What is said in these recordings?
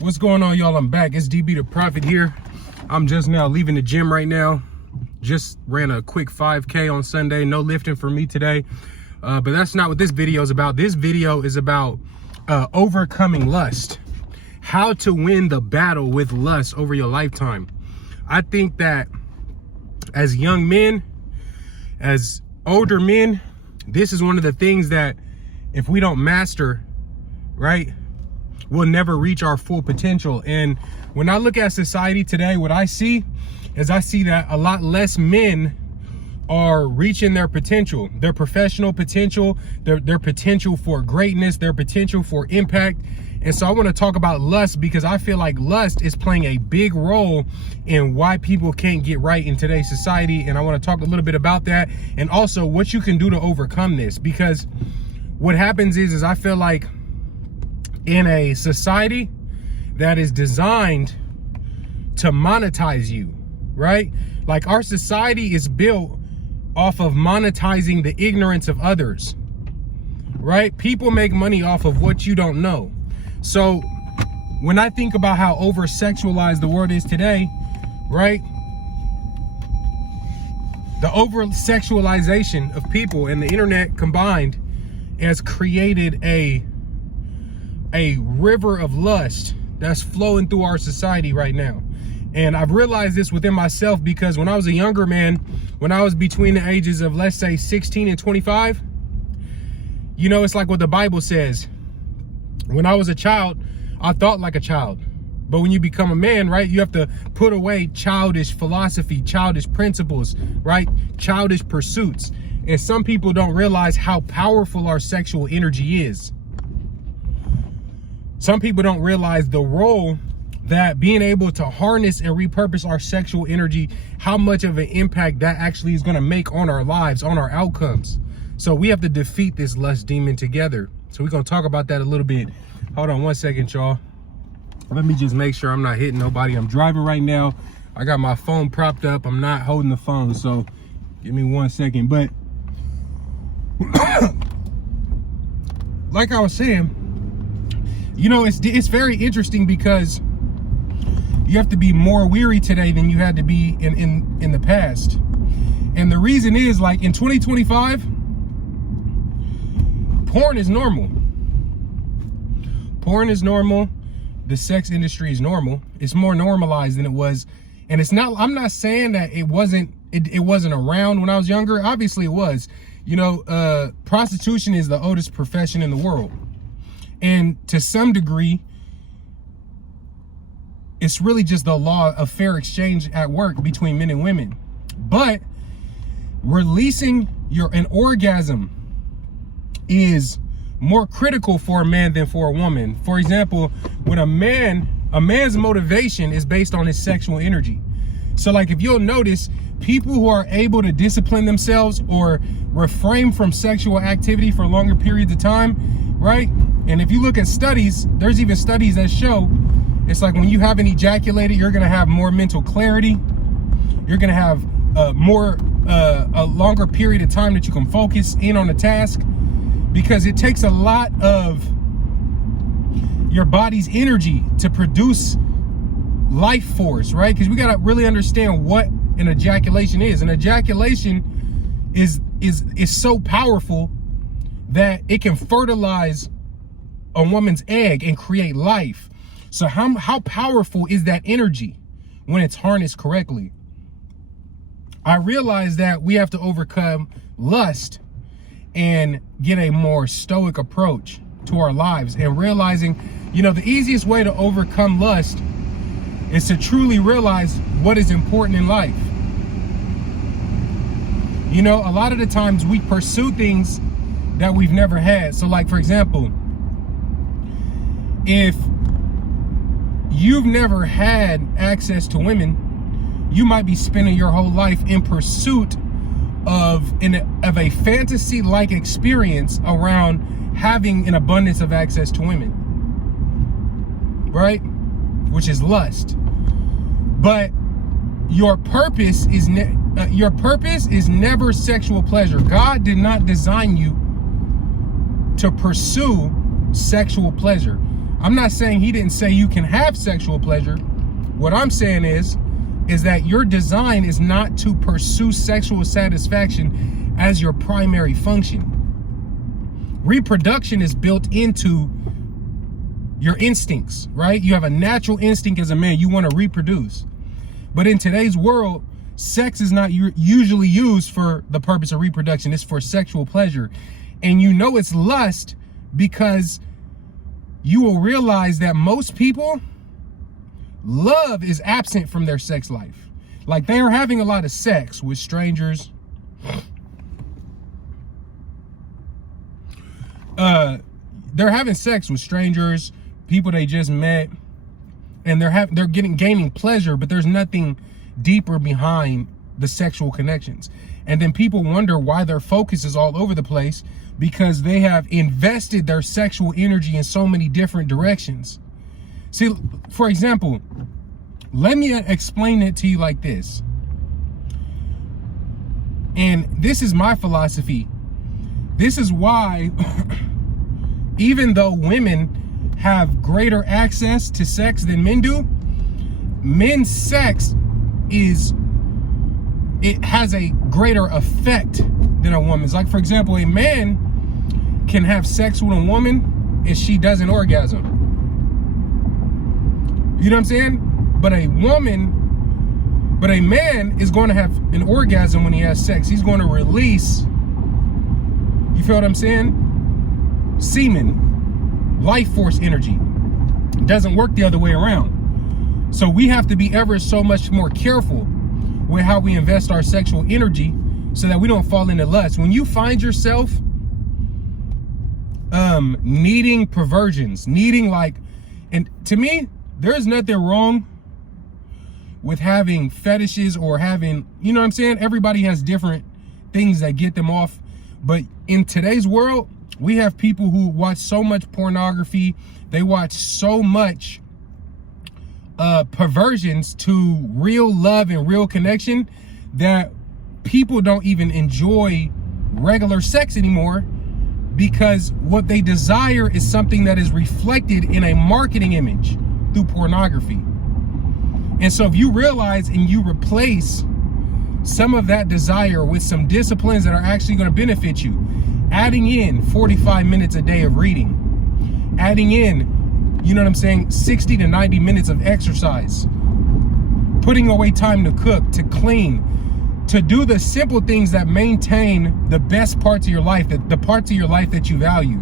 What's going on, y'all? I'm back. It's DB the Prophet here. I'm just now leaving the gym right now. Just ran a quick 5K on Sunday. No lifting for me today. But that's not what this video is about. This video is about overcoming lust. How to win the battle with lust over your lifetime. I think that as young men, as older men, this is one of the things that if we don't master, right, we'll never reach our full potential. And when I look at society today, what I see is I see that a lot less men are reaching their potential, their professional potential, their potential for greatness, their potential for impact. And so I want to talk about lust because I feel like lust is playing a big role in why people can't get right in today's society. And I want to talk a little bit about that and also what you can do to overcome this. Because what happens is I feel like in a society that is designed to monetize you, right? Like our society is built off of monetizing the ignorance of others, right? People make money off of what you don't know. So when I think about how over-sexualized the world is today, right? The over-sexualization of people and the internet combined has created a river of lust that's flowing through our society right now. And I've realized this within myself because when I was a younger man, when I was between the ages of, let's say, 16 and 25, you know, it's like what the Bible says. When I was a child, I thought like a child. But when you become a man, right, you have to put away childish philosophy, childish principles, right, childish pursuits. And some people don't realize how powerful our sexual energy is. Some people don't realize the role that being able to harness and repurpose our sexual energy, how much of an impact that actually is going to make on our lives, on our outcomes. So we have to defeat this lust demon together. So we're going to talk about that a little bit. Hold on one second, y'all. Let me just make sure I'm not hitting nobody. I'm driving right now. I got my phone propped up. I'm not holding the phone. So give me 1 second. But like I was saying, you know, it's very interesting because you have to be more weary today than you had to be in the past. And the reason is, like, in 2025, porn is normal. Porn is normal. The sex industry is normal. It's more normalized than it was. And it's not, I'm not saying that it wasn't around when I was younger. Obviously it was. You know, prostitution is the oldest profession in the world. And to some degree, it's really just the law of fair exchange at work between men and women. But releasing an orgasm is more critical for a man than for a woman. For example, when a man's motivation is based on his sexual energy. So like if you'll notice, people who are able to discipline themselves or refrain from sexual activity for longer periods of time, right? And if you look at studies, there's even studies that show it's like when you haven't ejaculated, you're going to have more mental clarity. You're going to have a longer period of time that you can focus in on a task, because it takes a lot of your body's energy to produce life force, right? Because we got to really understand what an ejaculation is. An ejaculation is so powerful that it can fertilize a woman's egg and create life. So how powerful is that energy when it's harnessed correctly? I realize that we have to overcome lust and get a more stoic approach to our lives, and realizing, you know, the easiest way to overcome lust is to truly realize what is important in life. You know, a lot of the times we pursue things that we've never had. So like, for example, if you've never had access to women, you might be spending your whole life in pursuit of a fantasy-like experience around having an abundance of access to women, right? Which is lust. But your purpose is never sexual pleasure. God did not design you to pursue sexual pleasure. I'm not saying he didn't say you can have sexual pleasure. What I'm saying is that your design is not to pursue sexual satisfaction as your primary function. Reproduction is built into your instincts, right? You have a natural instinct as a man. You want to reproduce. But in today's world, sex is not usually used for the purpose of reproduction. It's for sexual pleasure. And you know it's lust because you will realize that most people, love is absent from their sex life. Like, they are having a lot of sex with strangers. They're having sex with strangers, people they just met, and they're gaining pleasure, but there's nothing deeper behind the sexual connections. And then people wonder why their focus is all over the place, because they have invested their sexual energy in so many different directions. See, for example, let me explain it to you like this. And this is my philosophy. This is why, even though women have greater access to sex than men do, men's sex has a greater effect than a woman's. Like, for example, a man can have sex with a woman and she doesn't orgasm. You know what I'm saying? But a man is going to have an orgasm when he has sex. He's going to release, you feel what I'm saying? Semen, life force energy. It doesn't work the other way around. So we have to be ever so much more careful with how we invest our sexual energy so that we don't fall into lust. When you find yourself needing perversions, and to me, there's nothing wrong with having fetishes or having, you know what I'm saying? Everybody has different things that get them off. But in today's world, we have people who watch so much pornography. They watch so much perversions to real love and real connection that people don't even enjoy regular sex anymore, because what they desire is something that is reflected in a marketing image through pornography. And so if you realize and you replace some of that desire with some disciplines that are actually going to benefit you, adding in 45 minutes a day of reading, adding in, you know what I'm saying, 60 to 90 minutes of exercise, putting away time to cook, to clean, to do the simple things that maintain the best parts of your life, the parts of your life that you value.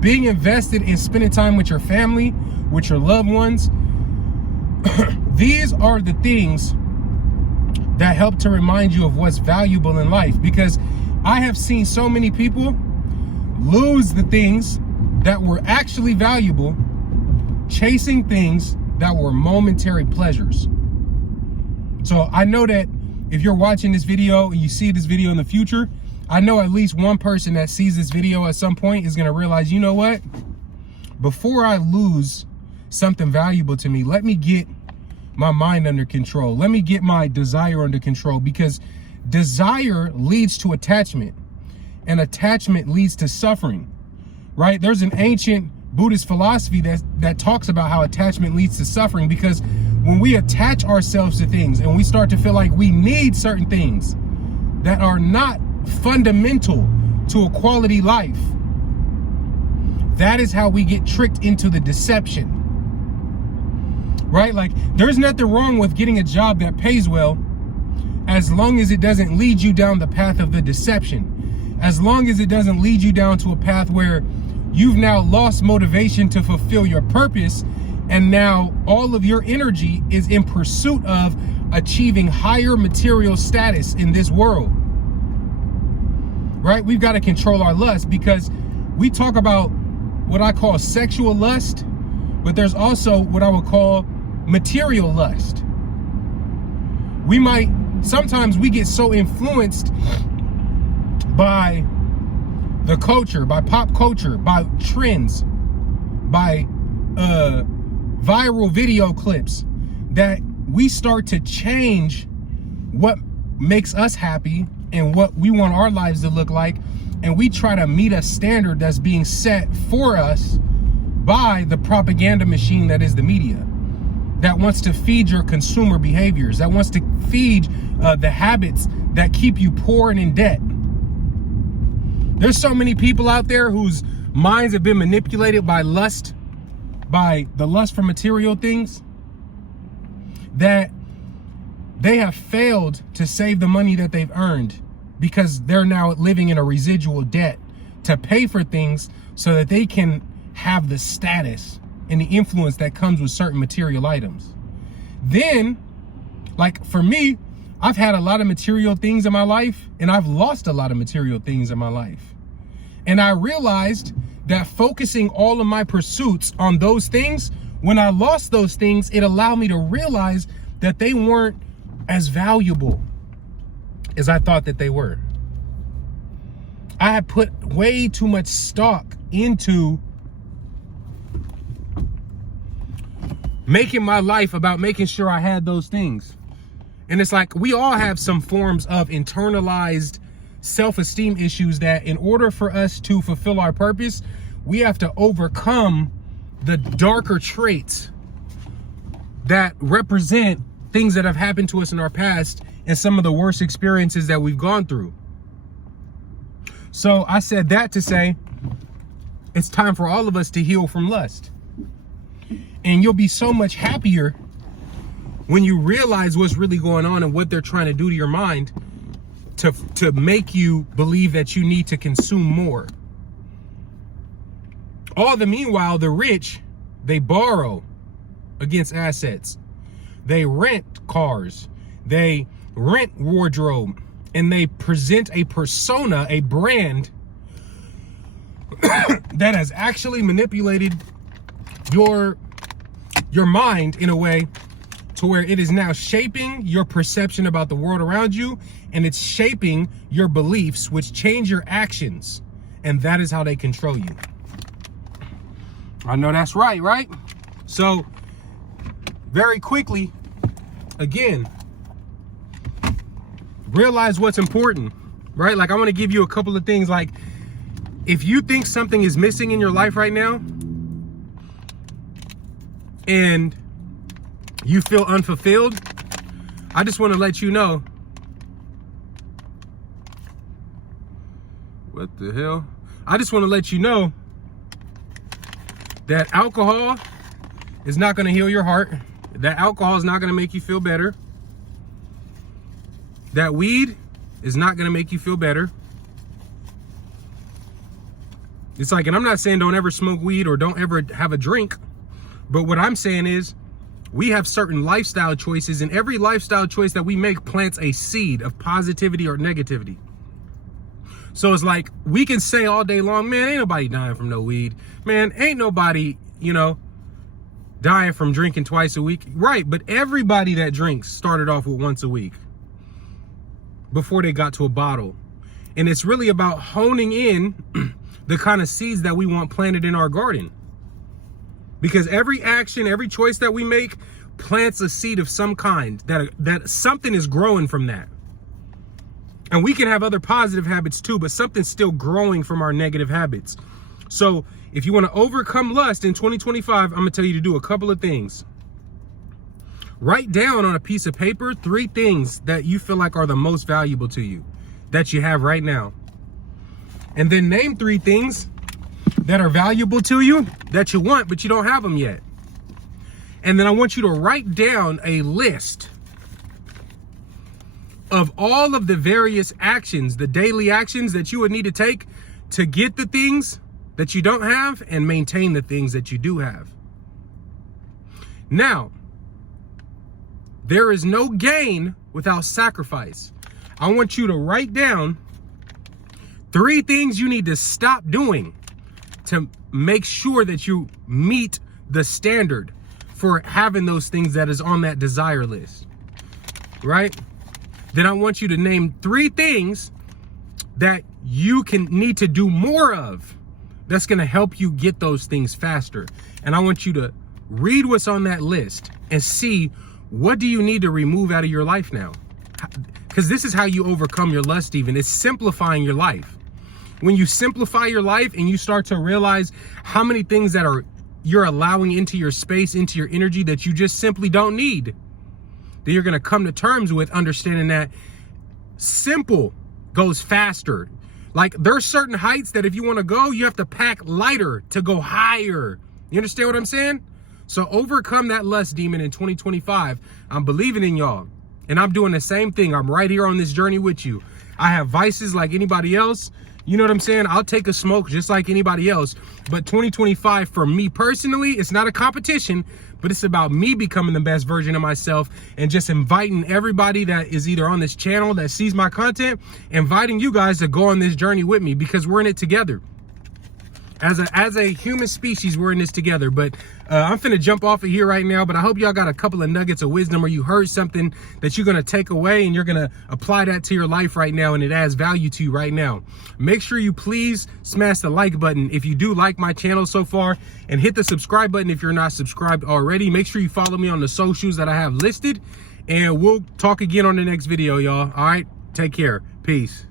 Being invested in spending time with your family, with your loved ones. These are the things that help to remind you of what's valuable in life, because I have seen so many people lose the things that were actually valuable, chasing things that were momentary pleasures. So I know that if you're watching this video and you see this video in the future, I know at least one person that sees this video at some point is going to realize, you know what? Before I lose something valuable to me, let me get my mind under control. Let me get my desire under control, because desire leads to attachment, and attachment leads to suffering, right? There's an ancient Buddhist philosophy that talks about how attachment leads to suffering, because when we attach ourselves to things and we start to feel like we need certain things that are not fundamental to a quality life, that is how we get tricked into the deception, right? Like, there's nothing wrong with getting a job that pays well, as long as it doesn't lead you down the path of the deception, as long as it doesn't lead you down to a path where you've now lost motivation to fulfill your purpose, and now all of your energy is in pursuit of achieving higher material status in this world, right? We've got to control our lust, because we talk about what I call sexual lust, but there's also what I would call material lust. Sometimes we get so influenced by the culture, by pop culture, by trends, by viral video clips, that we start to change what makes us happy and what we want our lives to look like, and we try to meet a standard that's being set for us by the propaganda machine that is the media, that wants to feed your consumer behaviors, that wants to feed the habits that keep you poor and in debt. There's so many people out there whose minds have been manipulated by lust, by the lust for material things, that they have failed to save the money that they've earned because they're now living in a residual debt to pay for things so that they can have the status and the influence that comes with certain material items. Then, like for me, I've had a lot of material things in my life, and I've lost a lot of material things in my life. And I realized that focusing all of my pursuits on those things, when I lost those things, it allowed me to realize that they weren't as valuable as I thought that they were. I had put way too much stock into making my life about making sure I had those things. And it's like we all have some forms of internalized self-esteem issues that in order for us to fulfill our purpose, we have to overcome the darker traits that represent things that have happened to us in our past and some of the worst experiences that we've gone through. So I said that to say it's time for all of us to heal from lust. And you'll be so much happier when you realize what's really going on and what they're trying to do to your mind to make you believe that you need to consume more. All the meanwhile, the rich, they borrow against assets. They rent cars. They rent wardrobe. And they present a persona, a brand that has actually manipulated your mind in a way to where it is now shaping your perception about the world around you, and it's shaping your beliefs, which change your actions. And that is how they control you. I know that's right, right? So very quickly, again, realize what's important, right? Like I want to give you a couple of things. Like if you think something is missing in your life right now and you feel unfulfilled, I just want to let you know. What the hell? I just want to let you know that alcohol is not going to heal your heart. That alcohol is not going to make you feel better. That weed is not going to make you feel better. It's like, and I'm not saying don't ever smoke weed or don't ever have a drink. But what I'm saying is we have certain lifestyle choices, and every lifestyle choice that we make plants a seed of positivity or negativity. So it's like we can say all day long, man, ain't nobody dying from no weed. Man, ain't nobody, dying from drinking twice a week. Right, but everybody that drinks started off with once a week before they got to a bottle. And it's really about honing in the kind of seeds that we want planted in our garden. Because every action, every choice that we make plants a seed of some kind, that something is growing from that. And we can have other positive habits too, but something's still growing from our negative habits. So if you want to overcome lust in 2025, I'm going to tell you to do a couple of things. Write down on a piece of paper 3 things that you feel like are the most valuable to you that you have right now. And then name 3 things that are valuable to you that you want, but you don't have them yet. And then I want you to write down a list of all of the various actions, the daily actions that you would need to take to get the things that you don't have and maintain the things that you do have. Now, there is no gain without sacrifice. I want you to write down 3 things you need to stop doing to make sure that you meet the standard for having those things that is on that desire list, right? Then I want you to name 3 things that you need to do more of that's going to help you get those things faster. And I want you to read what's on that list and see what do you need to remove out of your life now. Because this is how you overcome your lust even. It's simplifying your life. When you simplify your life and you start to realize how many things that are you're allowing into your space, into your energy that you just simply don't need. That you're gonna come to terms with understanding that simple goes faster. Like there's certain heights that if you wanna go, you have to pack lighter to go higher. You understand what I'm saying? So overcome that lust demon in 2025. I'm believing in y'all. And I'm doing the same thing. I'm right here on this journey with you. I have vices like anybody else. You know what I'm saying? I'll take a smoke just like anybody else. But 2025 for me personally, it's not a competition, but it's about me becoming the best version of myself and just inviting everybody that is either on this channel that sees my content, inviting you guys to go on this journey with me because we're in it together. As a human species, we're in this together. But I'm finna jump off of here right now, but I hope y'all got a couple of nuggets of wisdom or you heard something that you're gonna take away and you're gonna apply that to your life right now and it adds value to you right now. Make sure you please smash the like button if you do like my channel so far, and hit the subscribe button if you're not subscribed already. Make sure you follow me on the socials that I have listed, and we'll talk again on the next video, y'all. All right, take care. Peace.